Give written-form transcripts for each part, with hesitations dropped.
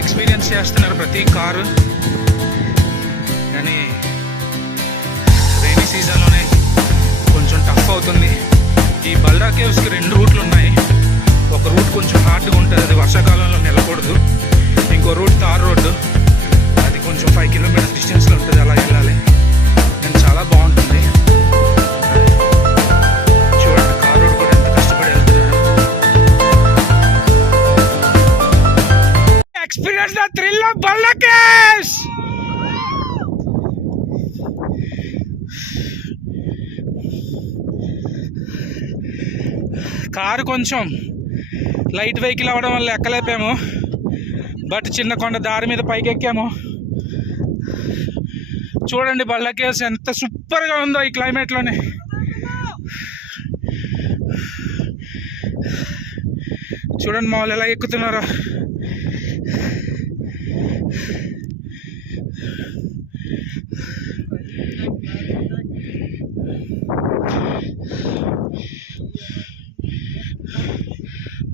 Experience చేస్తున్నారు ప్రతి car. కానీ రైనీ సీజన్లోనే కొంచెం టఫ్ అవుతుంది. ఈ బల్డా కేవ్స్కి 2 రూట్లు ఉన్నాయి. ఒక రూట్ కొంచెం హార్డ్గా ఉంటుంది, అది వర్షాకాలంలో నిలకూడదు. ఇంకో రూట్ తార్ రోడ్డు, అది కొంచెం 5 కిలోమీటర్స్ డిస్టెన్స్లో ఉంటుంది, అలా వెళ్ళాలి. కానీ చాలా బాగుంటుంది. చూడండి కార్ రోడ్ కూడా ఎంత కష్టపడి వెళ్తున్నారు. Experience the thrill of Balda caves. Car కొంచెం లైట్ వెహికల్ అవ్వడం వల్ల ఎక్కలేపాము, బట్ చిన్న కొండ దారి మీద పైకి ఎక్కాము. చూడండి బల్డా కేవ్స్ ఎంత సూపర్గా ఉందో ఈ క్లైమేట్లోనే. చూడండి మా వాళ్ళు ఎలా ఎక్కుతున్నారో.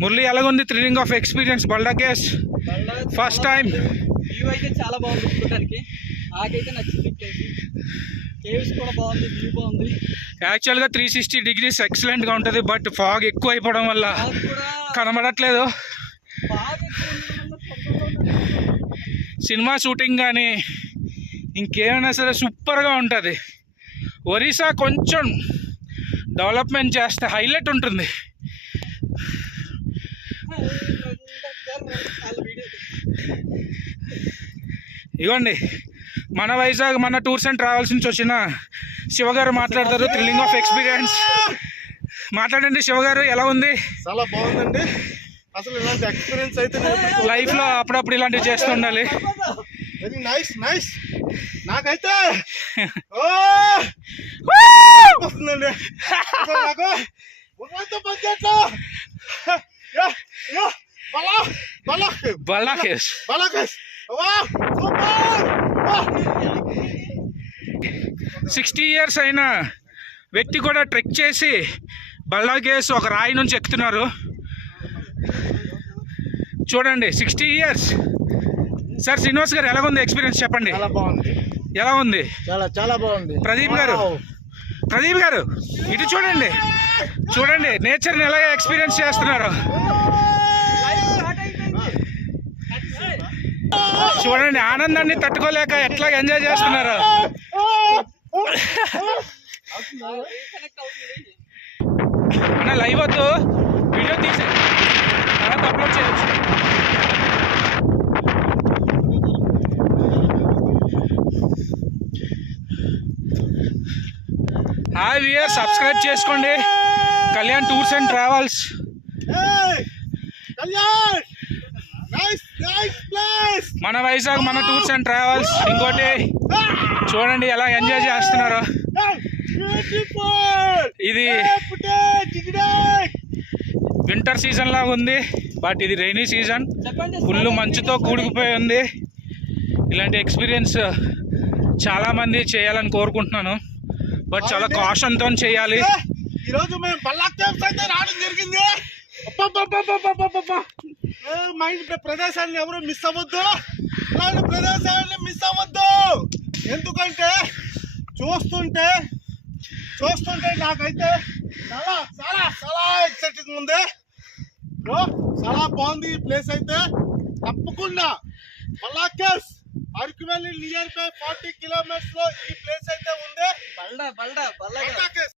మురళి ఎలాగుంది thrilling of experience Balda caves first time? View అయితే చాలా బాగుంది చూడడానికి, నాకైతే నచ్చింది. కేవ్స్ కూడా బాగుంది, వ్యూ బాగుంది. యాక్చువల్గా 360 degrees ఎక్సలెంట్గా ఉంటుంది, బట్ ఫాగ్ ఎక్కువ అయిపోవడం వల్ల కనబడట్లేదు. సినిమా షూటింగ్ కానీ ఇంకేమైనా సరే సూపర్గా ఉంటుంది. ఒరిస్సా కొంచెం డెవలప్మెంట్ చేస్తే హైలైట్ ఉంటుంది. ఇవ్వండి మన వైజాగ్ మన టూర్స్ అండ్ ట్రావెల్స్ నుంచి వచ్చిన శివగారు మాట్లాడతారు. థ్రిల్లింగ్ ఆఫ్ ఎక్స్పీరియన్స్ మాట్లాడండి శివగారు, ఎలా ఉంది? చాలా బాగుందండి. అసలు ఇలాంటి ఎక్స్పీరియన్స్ అయితే లైఫ్లో అప్పుడప్పుడు ఇలాంటివి చేస్తూ ఉండాలి. Very nice nice. నాకైతే వస్తుందండి నాకు బల్డా కేవ్స్. 60 years అయిన వ్యక్తి కూడా ట్రెక్ చేసి బల్డా కేవ్స్ ఒక రాయి నుంచి ఎక్కుతున్నారు. చూడండి 60 years. సార్ శ్రీనివాస్ గారు ఎలా ఉంది ఎక్స్పీరియన్స్ చెప్పండి. చాలా బాగుంది. ఎలా ఉంది? చాలా చాలా బాగుంది. ప్రదీప్ గారు ఇటు చూడండి, చూడండి నేచర్ని ఎలా ఎక్స్పీరియన్స్ చేస్తున్నారు. చూడండి ఆనందాన్ని తట్టుకోలేక ఎట్లా ఎంజాయ్ చేస్తున్నారు. అన్న లైవ్ వద్దు, వీడియో తీసి తర్వాత అప్లోడ్ చేయొచ్చు. హాయ్ వియర్, సబ్స్క్రైబ్ చేసుకోండి కళ్యాణ్ టూర్స్ అండ్ ట్రావెల్స్. మన వైజాగ్ మన టూర్స్ అండ్ ట్రావెల్స్. ఇంకోటి చూడండి ఎలా ఎంజాయ్ చేస్తున్నారు. ఇది వింటర్ సీజన్ లాగా ఉంది, బట్ ఇది రైనీ సీజన్. ఫుల్ మంచుతో కూడుకుపోయి ఉంది. ఇలాంటి ఎక్స్పీరియన్స్ చాలామంది చేయాలని కోరుకుంటున్నాను, బట్ చాలా కాషన్తో చేయాలి. ఈరోజు మేము బల్డా కేవ్స్ అయితే రావడం జరిగింది. మైండ్ ప్రదేశాన్ని ఎవరు మిస్ అవ్వద్దు, ఇలాంటి ప్రదేశాన్ని మిస్ అవ్వద్దు. ఎందుకంటే చూస్తుంటే నాకైతే చాలా చాలా చాలా ఎక్సైటింగ్ ఉంది. చాలా బాగుంది ఈ ప్లేస్ అయితే. తప్పకుండా బల్డా caves Araku Valley near by 40 kilometers లో ఈ ప్లేస్ అయితే ఉంది. బల్డా కేవ్స్.